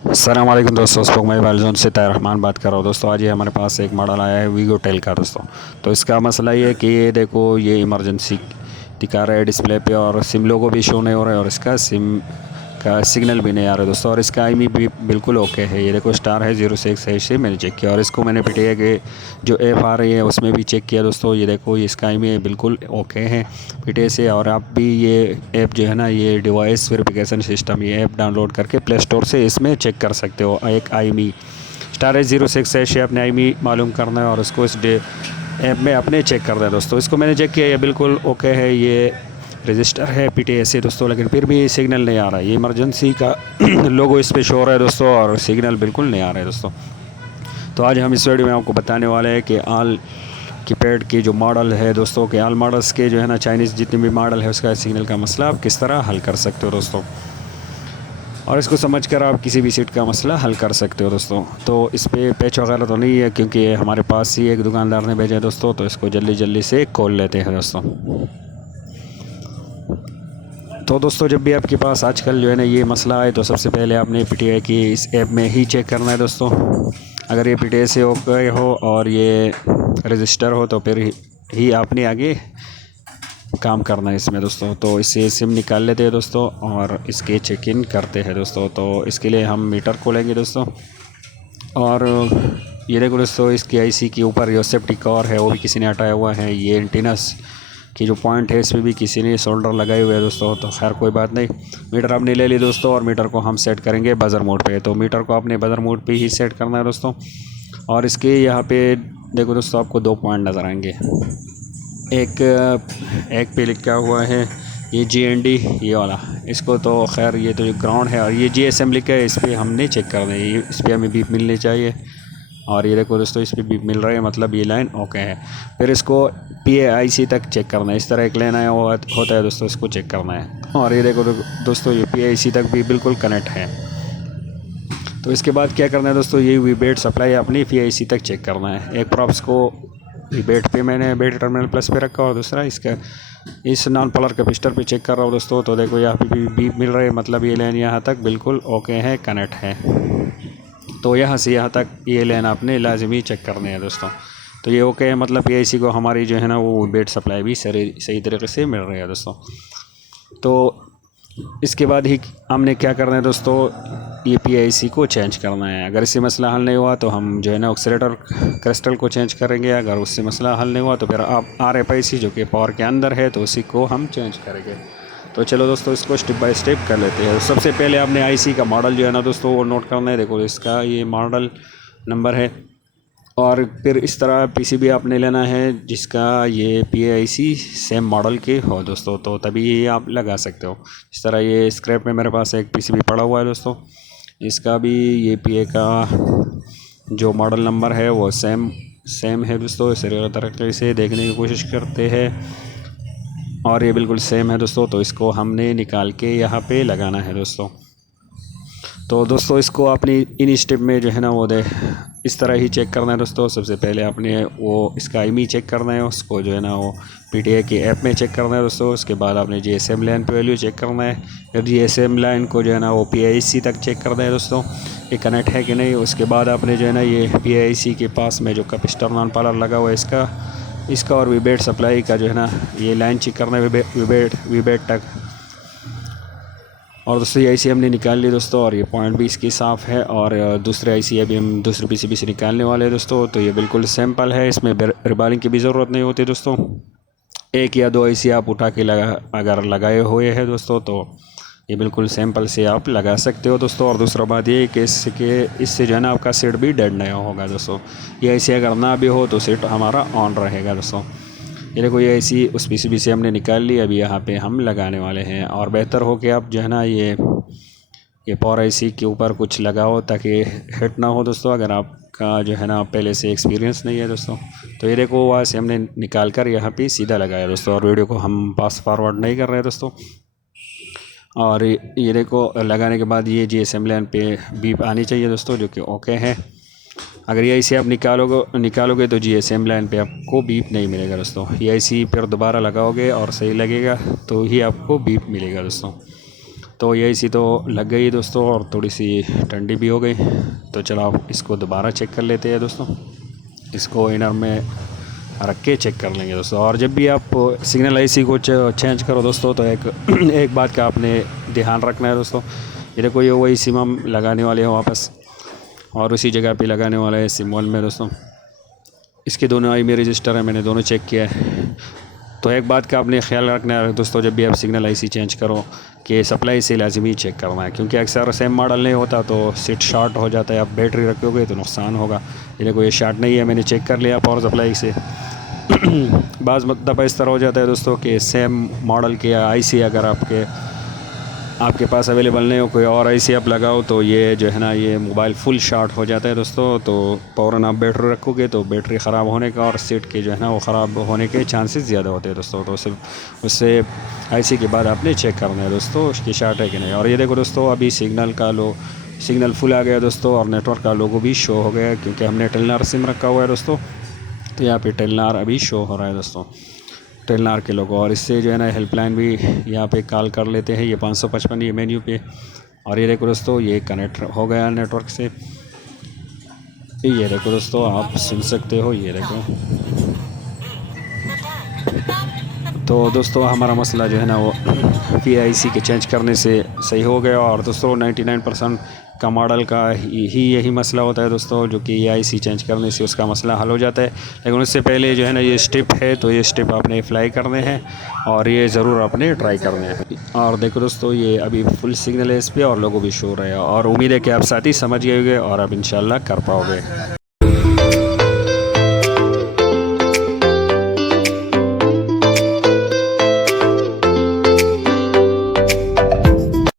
अस्सलाम वालेकुम दोस्तों, स्पोक मैं वालजोन से रहमान बात कर रहा हूँ। दोस्तों आज ये हमारे पास एक मॉडल आया है वीगो टेल का दोस्तों। तो इसका मसला ये है कि ये देखो ये इमरजेंसी दिखा रहा है डिस्प्ले पे और सिम लोगो भी शो नहीं हो रहा है और इसका सिम का सिग्नल भी नहीं आ रहा है दोस्तों। और इसका आईमी भी बिल्कुल ओके है। ये देखो स्टार है 06 है, इसे मैंने चेक किया और इसको मैंने पीटीए के जो ऐप आ रही है उसमें भी चेक किया दोस्तों। ये देखो इसका आईमी बिल्कुल ओके है पीटीए से। और आप भी ये ऐप जो है ना, ये डिवाइस वेरिफिकेशन सिस्टम, ये ऐप डाउनलोड करके प्ले स्टोर से इसमें चेक कर सकते हो। एक आईमी स्टार है 06 है, से अपने आईमी मालूम करना है और उसको इस ऐप में अपने चेक करना है दोस्तों। इसको मैंने चेक किया, ये बिल्कुल ओके है। ये रजिस्टर है पीटीए से दोस्तों, लेकिन फिर भी सिग्नल नहीं आ रहा है। ये इमरजेंसी का लोगो इस पे शो हो रहा है दोस्तों और सिग्नल बिल्कुल नहीं आ रहा है दोस्तों। तो आज हम इस वीडियो में आपको बताने वाले हैं कि ऑल कीपैड की जो मॉडल है दोस्तों, के ऑल मॉडल्स के जो है ना, चाइनीज़ जितने भी मॉडल है उसका सिग्नल का मसला आप किस तरह हल कर सकते हो दोस्तों, और इसको समझकर आप किसी भी सीट का मसला हल कर सकते हो दोस्तों। तो इस पर पैच वगैरह तो नहीं है क्योंकि ये हमारे पास ही एक दुकानदार ने भेजा है दोस्तों। तो इसको जल्दी जल्दी से खोल लेते हैं दोस्तों। तो दोस्तों जब भी आपके पास आजकल जो है ना ये मसला आए तो सबसे पहले आपने पीटीआई की इस ऐप में ही चेक करना है दोस्तों। अगर ये पीटीआई से ओके हो और ये रजिस्टर हो तो फिर ही आपने आगे काम करना है इसमें दोस्तों। तो इससे सिम निकाल लेते हैं दोस्तों और इसके चेक इन करते हैं दोस्तों। तो इसके लिए हम मीटर खोलेंगे दोस्तों। और ये देखो दोस्तों, इसकी आईसी के ऊपर जो सेफ्टी कवर है वो भी किसी ने हटाया हुआ है। ये एंटीनस की जो पॉइंट है इस पर भी किसी ने शोल्डर लगाए हुए हैं दोस्तों। तो खैर कोई बात नहीं, मीटर आपने ले ली दोस्तों और मीटर को हम सेट करेंगे बज़र मोड पे। तो मीटर को आपने बज़र मोड पे ही सेट करना है दोस्तों। और इसके यहाँ पे देखो दोस्तों, आपको दो पॉइंट नज़र आएंगे। एक पे लिखा हुआ है ये GND, ये वाला। इसको तो खैर ये तो जो ग्राउंड है और ये GSM लिखा है, इस पर हमने चेक करना है। ये इस पर हमें बीप मिलनी चाहिए और ये देखो दोस्तों इस पर बीप मिल रहा है, मतलब ये लाइन ओके है। फिर इसको PAIC तक चेक करना है। इस तरह एक लाइन आया होता है दोस्तों, इसको चेक करना है। और ये देखो दोस्तों ये PAIC तक भी बिल्कुल कनेक्ट है। तो इसके बाद क्या करना है दोस्तों, ये वीबेट सप्लाई अपनी PAIC तक चेक करना है। एक प्रॉप्स को वीबेट पे मैंने बेट टर्मिनल प्लस पे रखा और दूसरा इसका इस नॉन पोलर कैपेसिटर पे चेक कर रहा हूँ दोस्तों। तो देखो यहाँ पे भी बीप मिल रहा है, मतलब ये लाइन यहाँ तक बिल्कुल ओके है, कनेक्ट है। तो यहाँ से यहाँ तक ये लाइन आपने लाजमी चेक करनी है दोस्तों। तो ये ओके है, मतलब PAIC को हमारी जो है ना वो बेट सप्लाई भी सही तरीके से मिल रही है दोस्तों। तो इसके बाद ही हमने क्या करना है दोस्तों, ये PAIC को चेंज करना है। अगर इससे मसला हल नहीं हुआ तो हम जो है ना ऑक्सीलेटर क्रिस्टल को चेंज करेंगे। अगर उससे मसला हल नहीं हुआ तो फिर आप RFIC जो कि पावर के अंदर है तो उसी को हम चेंज करेंगे। तो चलो दोस्तों इसको स्टेप बाय स्टेप कर लेते हैं। सबसे पहले आपने IC का मॉडल जो है ना दोस्तों वो नोट करना है। देखो इसका ये मॉडल नंबर है और फिर इस तरह PCB आपने लेना है जिसका ये PAIC सेम मॉडल के हो दोस्तों, तो तभी ये आप लगा सकते हो। इस तरह ये स्क्रैप में मेरे पास एक PCB पड़ा हुआ है दोस्तों, इसका भी ये PA का जो मॉडल नंबर है वो सेम है दोस्तों। इस तरीके से देखने की कोशिश करते हैं और ये बिल्कुल सेम है दोस्तों। तो इसको हमने निकाल के यहाँ पे लगाना है दोस्तों। तो दोस्तों इसको अपनी इन स्टेप में जो है ना वो इस तरह ही चेक करना है दोस्तों। सबसे पहले आपने वो इसका IMEI चेक करना है, उसको जो है ना वो PTI की ऐप में चेक करना है दोस्तों। उसके बाद आपने GSM लाइन पे वैल्यू चेक करना है। फिर GSM लाइन को जो है ना वो PAIC तक चेक करना है दोस्तों, ये कनेक्ट है कि नहीं। उसके बाद आपने जो है ना ये PAIC के पास में जो कैपेसिटर नॉन पोलर लगा हुआ है इसका और वीबेट सप्लाई का जो है ना ये लाइन चेक करना है वीबेट तक। और दोस्तों ये IC हमने निकाल ली दोस्तों और ये पॉइंट भी इसकी साफ़ है। और दूसरे IC अभी हम दूसरे PCB से निकालने वाले हैं दोस्तों। तो ये बिल्कुल सैम्पल है, इसमें रिबालिंग की भी ज़रूरत नहीं होती दोस्तों। एक या दो IC आप उठा के अगर लगाए हुए हैं दोस्तों तो ये बिल्कुल सैम्पल से आप लगा सकते हो दोस्तों। और दूसरा बात ये कि इससे जो है ना आपका सेट भी डेड नहीं होगा दोस्तों। ये IC अगर ना भी हो तो सेट हमारा ऑन रहेगा दोस्तों। ये देखो ये IC उस PCB से हमने निकाल ली, अभी यहाँ पे हम लगाने वाले हैं। और बेहतर हो कि आप जो है ना ये पावर IC के ऊपर कुछ लगाओ ताकि हिट ना हो दोस्तों, अगर आपका जो है ना पहले से एक्सपीरियंस नहीं है दोस्तों। तो ये देखो वहाँ से हमने निकाल कर यहाँ पे सीधा लगाया दोस्तों और वीडियो को हम पास फॉरवर्ड नहीं कर रहे हैं दोस्तों। और ये देखो लगाने के बाद ये GSM लाइन पे बीप आनी चाहिए दोस्तों, जो कि ओके है। अगर ये IC आप निकालोगे तो GSM लाइन पे आपको बीप नहीं मिलेगा दोस्तों। ये IC फिर दोबारा लगाओगे और सही लगेगा तो ही आपको बीप मिलेगा दोस्तों। तो ये इसी तो लग गई दोस्तों, और थोड़ी सी ठंडी भी हो गई। तो चलो आप इसको दोबारा चेक कर लेते हैं दोस्तों। इसको इनर में रख के चेक कर लेंगे दोस्तों। और जब भी आप सिग्नल आईसी को चेंज करो दोस्तों, तो एक बात का आपने ध्यान रखना है दोस्तों। ये देखो, ये वही सिम हम लगाने वाले हैं वापस, और उसी जगह पे लगाने वाला है सिम वन में दोस्तों। इसके दोनों आई में रजिस्टर है, मैंने दोनों चेक किया है। तो एक बात का आपने ख्याल रखना है दोस्तों, जब भी आप सिग्नल आईसी चेंज करो कि सप्लाई से लाजमी चेक करना है, क्योंकि अक्सर सेम मॉडल नहीं होता तो सीट शॉर्ट हो जाता है। आप बैटरी रखोगे तो नुकसान होगा। ये देखो, ये शॉर्ट नहीं है, मैंने चेक कर लिया पावर सप्लाई से। बाज़ दफ़ा इस तरह हो जाता है दोस्तों कि सेम मॉडल के आईसी अगर आपके पास अवेलेबल नहीं हो, कोई और आईसी आप लगाओ, तो ये जो है ना, ये मोबाइल फुल शॉर्ट हो जाता है दोस्तों। तो फ़ौरन आप बैटरी रखोगे तो बैटरी ख़राब होने का और सीट के जो है ना वो ख़राब होने के चांसेस ज़्यादा होते हैं दोस्तों। तो सिर्फ उससे आईसी के बाद आपने चेक करना है दोस्तों उसकी शॉर्ट है कि नहीं। और ये देखो दोस्तों, अभी सिग्नल फुल आ गया दोस्तों, और नेटवर्क का लोगो भी शो हो गया, क्योंकि हमने टेलनार सिम रखा हुआ है दोस्तों। तो यहाँ पे टेलनार अभी शो हो रहा है दोस्तों, टेलनार के लोगो। और इससे जो है ना हेल्पलाइन भी यहाँ पे कॉल कर लेते हैं, ये 555 ये मेन्यू पे। और ये देखो दोस्तों, ये कनेक्ट हो गया नेटवर्क से। ये देखो दोस्तों, आप सुन सकते हो, ये देखो। तो दोस्तों हमारा मसला जो है ना वो PIC के चेंज करने से सही हो गया। और दोस्तों 99% का मॉडल का यही मसला होता है दोस्तों, जो कि AIC चेंज करने से उसका मसला हल हो जाता है। लेकिन उससे पहले जो है ना ये स्टेप है, तो ये स्टेप आपने अप्लाई करने हैं और ये ज़रूर आपने ट्राई करने हैं। और देखो दोस्तों, ये अभी फुल सिग्नल है इस पर और लोगों भी शो रहे हैं। और उम्मीद है कि आप साथ ही समझ गए होंगे और आप इंशाल्लाह कर पाओगे।